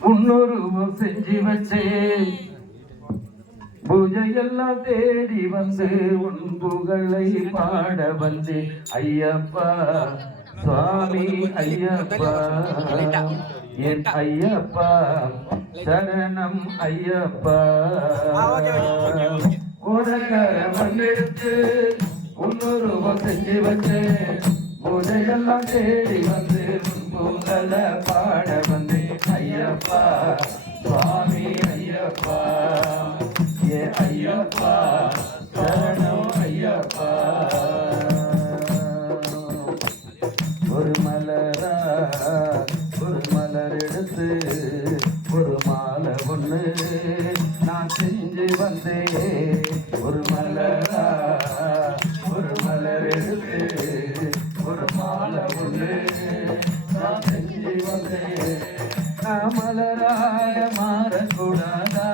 உன்னொருவம் செஞ்சு வச்சே பூஜையெல்லாம் தேடி வந்து உன் புகழை பாட வந்து ஐயப்பா சுவாமி ஐயப்பா என் ஐயப்பா சரணம் ஐயப்பா உனக்கரம் எடுத்து உன்னொருவம் செஞ்சு வச்சு பூஜையெல்லாம் தேடி வந்து உன் புகழை பாட வந்து ஐயப்பா சுவாமி ஐயப்பா ஐயப்பா சரணம் ஐயப்பா ஒரு மலர் எடுத்து ஒரு மாலை ஒண்ணு நான் செஞ்சு வந்தேன் ஒரு மலர் எடுத்து ஒரு மாலை ஒண்ணு நான் செஞ்சு வந்தேன் நான் மலராக மாறக்கூடாதா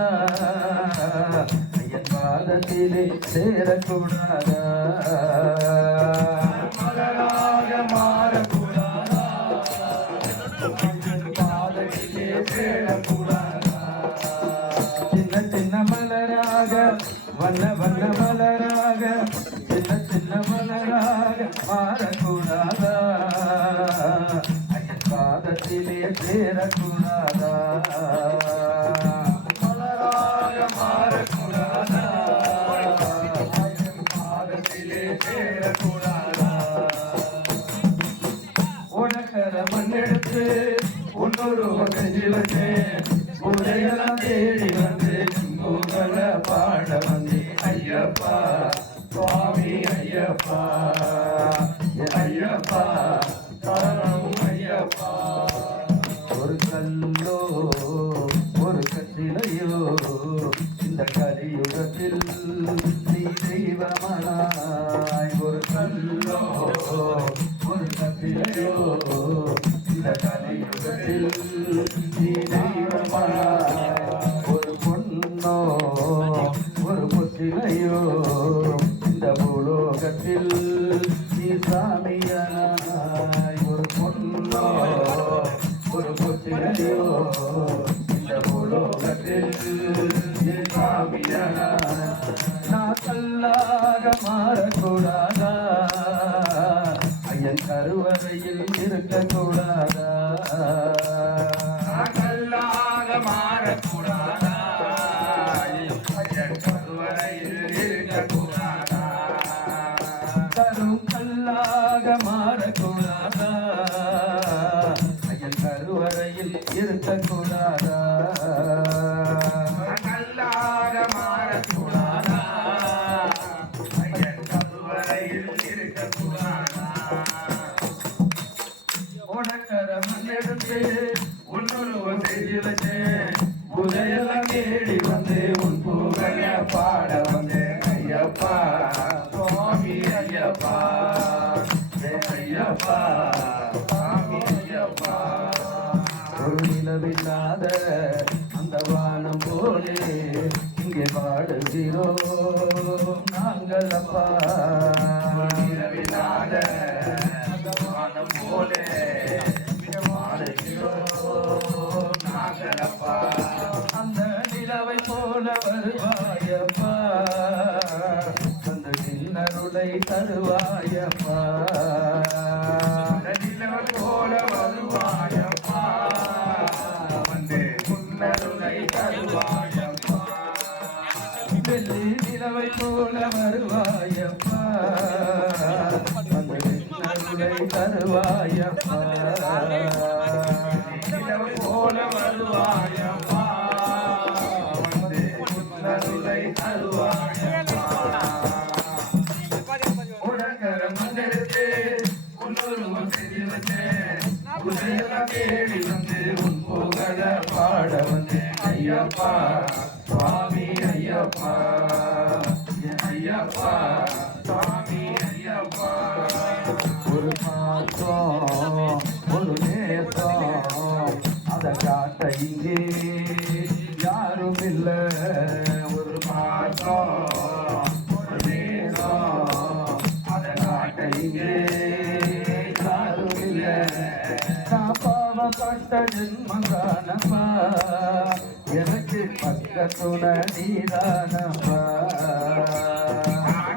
என் பாதத்திலே சேரக்கூடாதா மலராக மாறக்கூடாதா பாதத்திலே சேரக்கூடாதா சின்ன சின்ன மலராக வண்ண மலராக சின்ன மலராக மாறக்கூடாதா என் பாதத்திலே சேரக்கூடாதா மலராக மாறக்கூடாதா பாதத்திலே சேரக்கூடாதா உனக்கர மண்ணெடுத்து உன்னொருவம் செஞ்சு வச்சேன் உடையெல்லாம் தேடி வந்து புகழ பாட வந்து ஐயப்பா சுவாமி ஐயப்பா ஐயப்பா சரணம் ஐயப்பா ஒரு கல்லோ ஒரு கட்டிலையோ இந்த கலியுகத்தில் நீ தெய்வமானாய் ஒரு கல்லோ ஒரு கட்டிலையோ இந்த கலியுகத்தில் நீ தெய்வமானாய் ஒரு பொன்னோ ஒரு புத்திலையோ இந்த பூலோகத்தில் நீ சாமியானாய் ஒரு பொன்னோ ஒரு புத்திலையோ இந்த பூலோகத்தில் நீ சாமியானாய் நான் கல்லாக மாறக்கூடாதா ஐயன் கருவறையில் இருக்கக்கூடாதா கல்லாக மாறக்கூடாதா ஐயன் கருவறையில் இருக்கக்கூடாதா கரும் கல்லாக மாறக்கூடாதா ஐயன் கருவறையில் இருக்கக்கூடாதா கல்லாக மாறக்கூடாதா ஐயன் கருவறையில் இருக்கக்கூடாதா உனக்கரம் எடுத்து உன்னொருவம் செஞ்சு வச்சேன் புதையெல்லாம் தேடி வந்து உன் புகழ பாட வந்து ஐயப்பா சுவாமி ஐயப்பா ஐயப்பா சுவாமி ஐயப்பா ஒரு நிலவில்லாத அந்த வானம் போலே இங்கே பாடுகிறோம் நாங்கள் அப்பா நிலவில்லாத அந்த வானம் போலே இங்கே பாடுகிறோம் நாங்கள் அப்பா அந்த நிலவை போல வருவாயப்பா அந்த கிண்ணருளை தருவாயப்பா நிலவை போல வருவாயப்பா வந்து கிண்ணருளை தருவாயப்பா வெள்ளி நிலவை போல வருவாயப்பா அந்த கிண்ணருளை தருவாயப்பா நிலவை போல வருவாயப்பா வந்து கிண்ணருளை தருவாயப்பா உனக்கரம் வந்தெடுத்து உன்னொருவம் செஞ்சு வச்சேன் உதையெல்லாம் தேடி வந்து உன் புகழ பாட வந்து ஐயப்பா சுவாமி ஐயப்பா ஐயப்பா சுவாமி ஐயப்பா ஒரு மாற்றம் ஒரு நேசம் அதை காட்ட இங்கே யாரும் இல்லை ஒரு மாற்றம் ஒரு நேசம் அதை காட்ட இங்கே யாரும் இல்லை நான் பாவப்பட்ட பட்ட ஜென்மந்தானப்பா எனக்கு பக்க துணை நீதானப்பா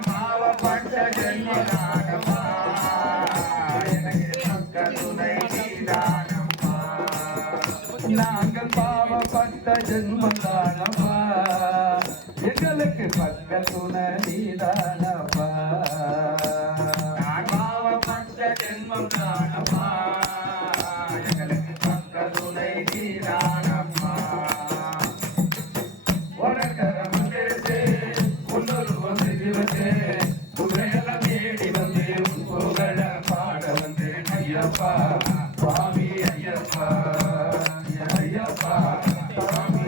பாவப்பட்ட ஜென்மதானப்பா எனக்கு பக்க துணை நீதானப்பா நாங்கள் பாவப்பட்ட ஜென்மந்தானப்பா எங்களுக்கு பக்க துணை நீதானப்பா பாவப்பட்ட ஜென்மதானப்பா எங்களுக்கு பக்க துணை நீதானப்பா உனக்கர மகிழ்ச்சி உன்னொரு வந்து திவசே உரையெல்லாம் தேடி வந்து உன் புகழ பாட வந்து ஐயப்பா சுவாமி ஐயப்பா ஐயப்பா சுவாமி